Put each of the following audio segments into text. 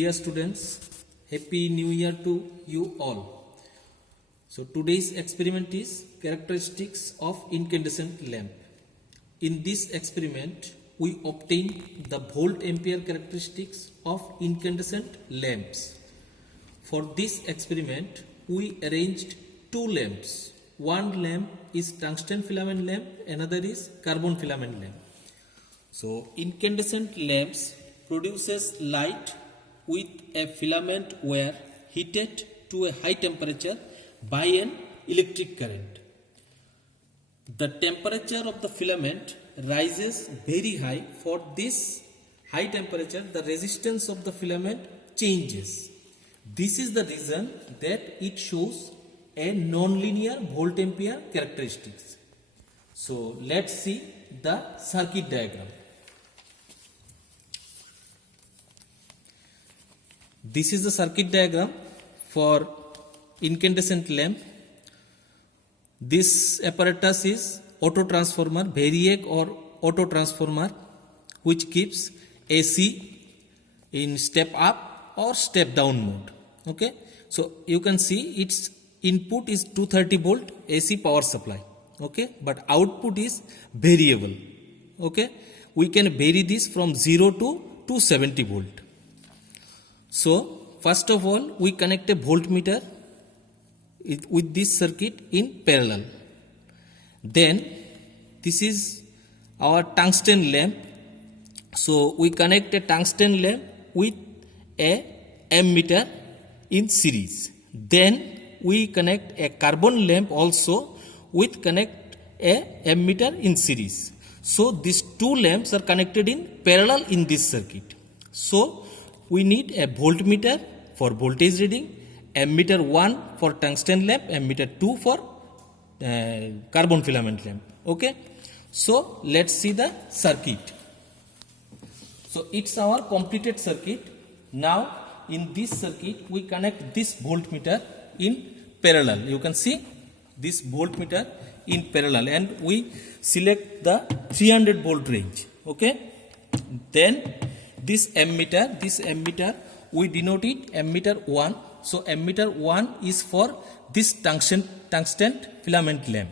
Dear students, Happy New Year to you all. So today's experiment is characteristics of incandescent lamp. In this experiment, we obtain the volt ampere characteristics of incandescent lamps. For this experiment, we arranged two lamps. One lamp is tungsten filament lamp, another is carbon filament lamp. So incandescent lamps produces light with a filament wire heated to a high temperature by an electric current. The temperature of the filament rises very high. For this high temperature, the resistance of the filament changes. This is the reason that it shows a non-linear volt ampere characteristics. So let's see the circuit diagram. This is the circuit diagram for incandescent lamp. This apparatus is auto transformer, variac or auto transformer, which keeps AC in step up or step down mode. Okay, so you can see its input is 230 volt AC power supply. Okay, but output is variable. Okay, we can vary this from 0 to 270 volt. So first of all, we connect a voltmeter with this circuit in parallel. Then this is our tungsten lamp. So we connect a tungsten lamp with a ammeter in series. Then we connect a carbon lamp also with connect a ammeter in series. So these two lamps are connected in parallel in this circuit. So we need a voltmeter for voltage reading, ammeter 1 for tungsten lamp, ammeter 2 for carbon filament lamp. Okay, so let's see the circuit. So it's our completed circuit. Now in this circuit we connect this voltmeter in parallel. You can see this voltmeter in parallel, and we select the 300 volt range. Okay, then this ammeter we denote it ammeter 1. So ammeter 1 is for this tungsten filament lamp.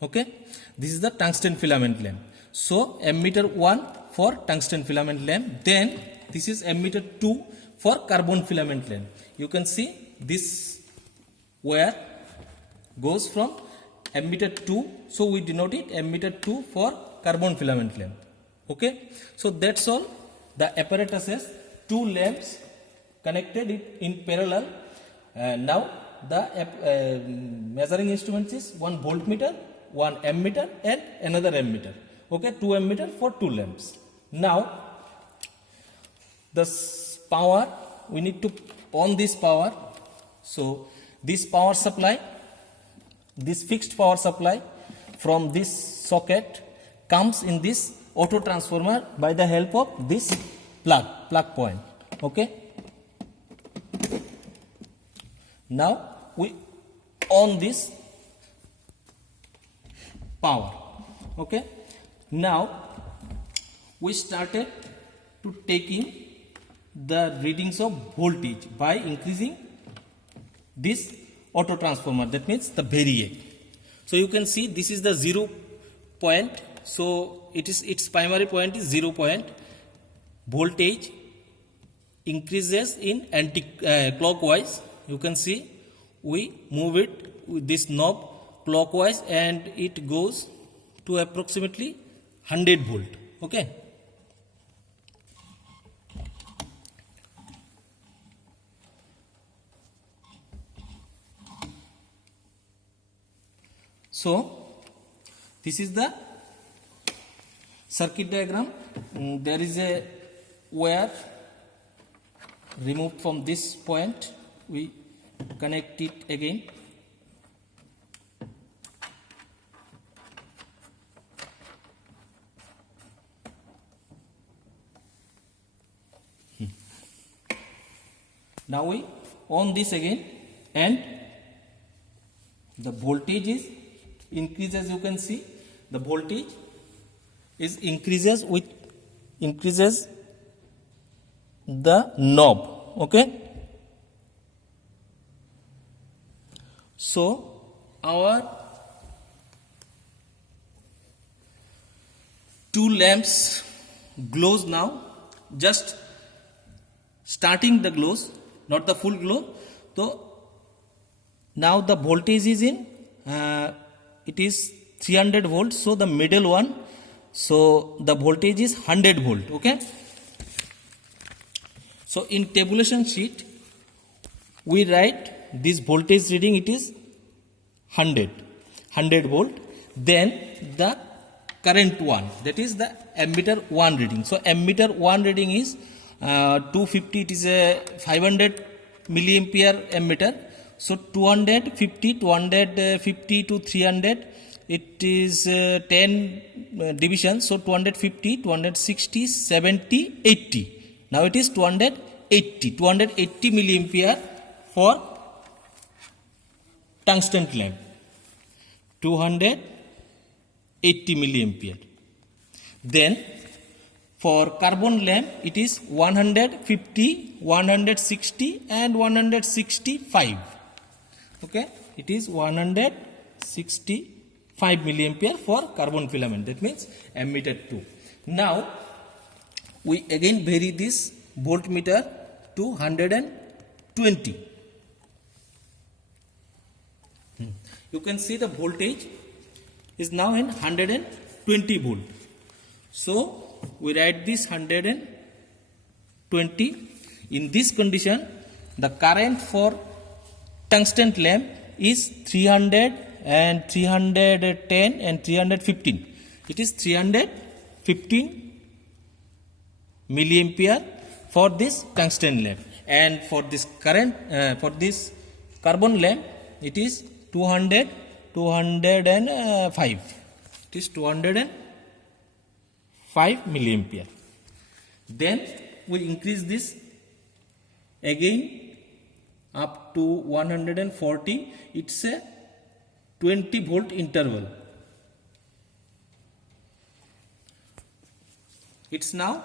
Okay, this is the tungsten filament lamp. So ammeter 1 for tungsten filament lamp. Then this is ammeter 2 for carbon filament lamp. You can see this wire goes from ammeter 2. So we denote it ammeter 2 for carbon filament lamp. Okay, so that's all. The apparatus has two lamps connected it in parallel. Now the measuring instruments is one voltmeter, one ammeter, and another ammeter. Okay, two ammeter for two lamps. Now the power, we need to on this power. So this power supply, this fixed power supply from this socket comes in this auto transformer by the help of this plug point. Okay, now we on this power. Okay, now we started to taking the readings of voltage by increasing this auto transformer, that means the variac. So you can see this is the 0 point. So its primary point is 0 point. Voltage increases in clockwise. You can see we move it with this knob clockwise and it goes to approximately 100 volt. Okay, so this is the circuit diagram. There is a wire removed from this point. We connect it again. Now we on this again, and the voltage is increases. You can see the voltage is increases the knob. Okay. So our two lamps glows now, just starting the glows, not the full glow. So now the voltage is in it is 300 volts, so the middle one, so the voltage is 100 volt. Okay, so in tabulation sheet we write this voltage reading, it is 100 volt. Then the current one, that is the ammeter 1 reading. So ammeter 1 reading is 250, it is a 500 milliampere ammeter. So 250 to 300, it is 10 divisions. So 250, 260, 70, 80. Now it is 280 milliampere for tungsten lamp. 280 milliampere. Then for carbon lamp it is 150, 160 and 165. Okay, it is 165 milliampere for carbon filament. That means ammeter 2. Now we again vary this voltmeter to 120. You can see the voltage is now in 120 volt. So we write this 120. In this condition, the current for tungsten lamp is 300 and 310 and 315. It is 315 milliampere for this tungsten lamp, and for this current for this carbon lamp it is 205. It is 205 milliampere. Then we increase this again up to 140. It's a 20 volt interval. It's now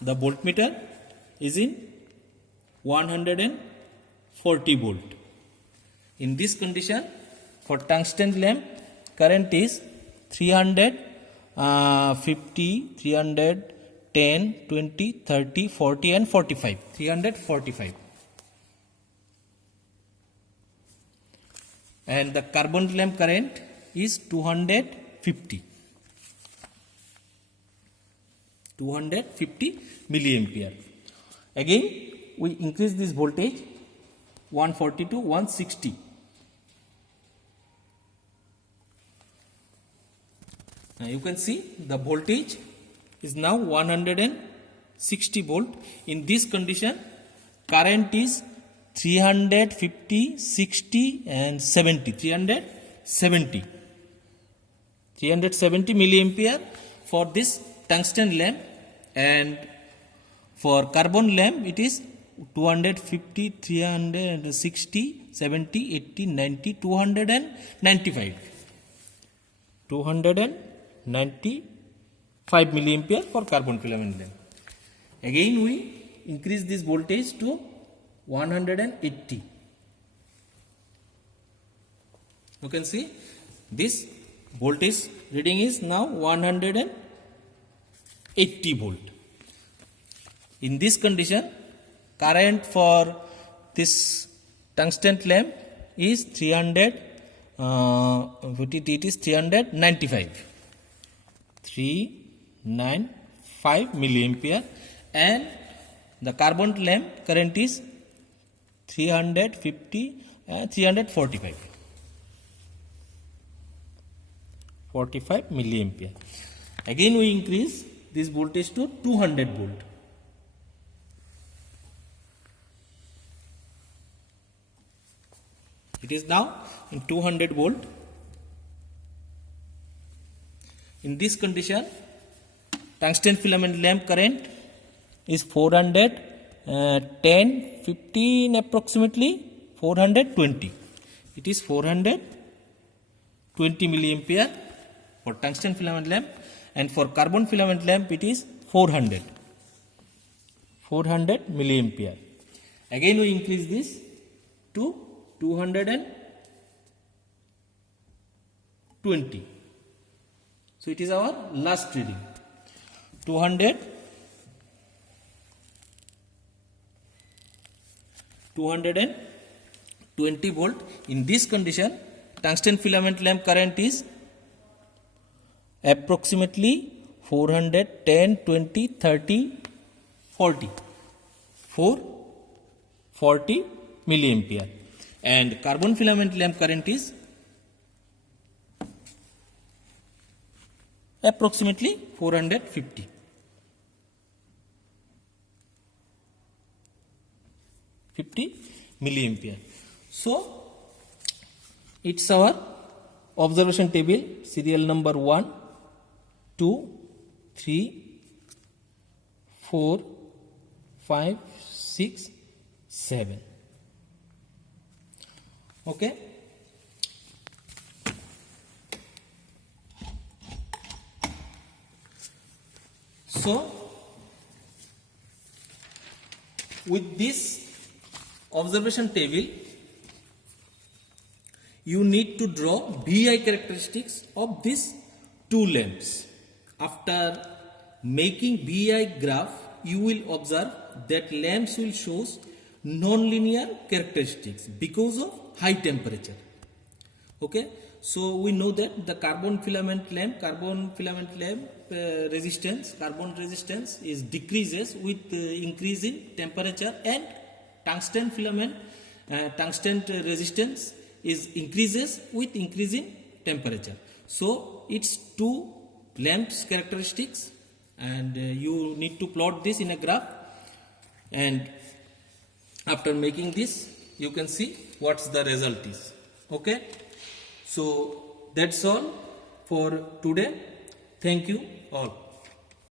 the voltmeter is in 140 volt. In this condition, for tungsten lamp, current is 300, 50, 310, 20, 30, 40 and 45. 345. And the carbon lamp current is 250. 250 milliampere. Again, we increase this voltage 140 to 160. Now you can see the voltage is now 160 volt. In this condition, current is 350, 60 and 70. 370 milliampere for this tungsten lamp, and for carbon lamp it is 250, 360, 70, 80, 90, 295. 295 milliampere for carbon filament lamp. Again we increase this voltage to 180. You can see this voltage reading is now 180 volt. In this condition, current for this tungsten lamp is 300. It is 395. 395 milliampere, and the carbon lamp current is 350 and 345. 45 milliampere. Again we increase this voltage to 200 volt. It is now in 200 volt. In this condition, tungsten filament lamp current is 410, 15 approximately 420. It is 420 milliampere for tungsten filament lamp, and for carbon filament lamp it is 400 milliampere. Again we increase this to 220. So it is our last reading. 220 volt. In this condition, tungsten filament lamp current is approximately 410, 20, 30, 40. 440 milliampere. And carbon filament lamp current is approximately 450. Milliampere. So it's our observation table, serial number 1, 2, 3, 4, 5, 6, 7. Okay. So with this observation table, you need to draw VI characteristics of these two lamps. After making VI graph, you will observe that lamps will show non-linear characteristics because of high temperature. Okay, so we know that the carbon filament lamp resistance, carbon resistance is decreases with increase in temperature, and tungsten filament tungsten resistance is increases with increase in temperature. So it's two lamps characteristics, and you need to plot this in a graph, and after making this you can see what's the result is. Okay, so that's all for today. Thank you all.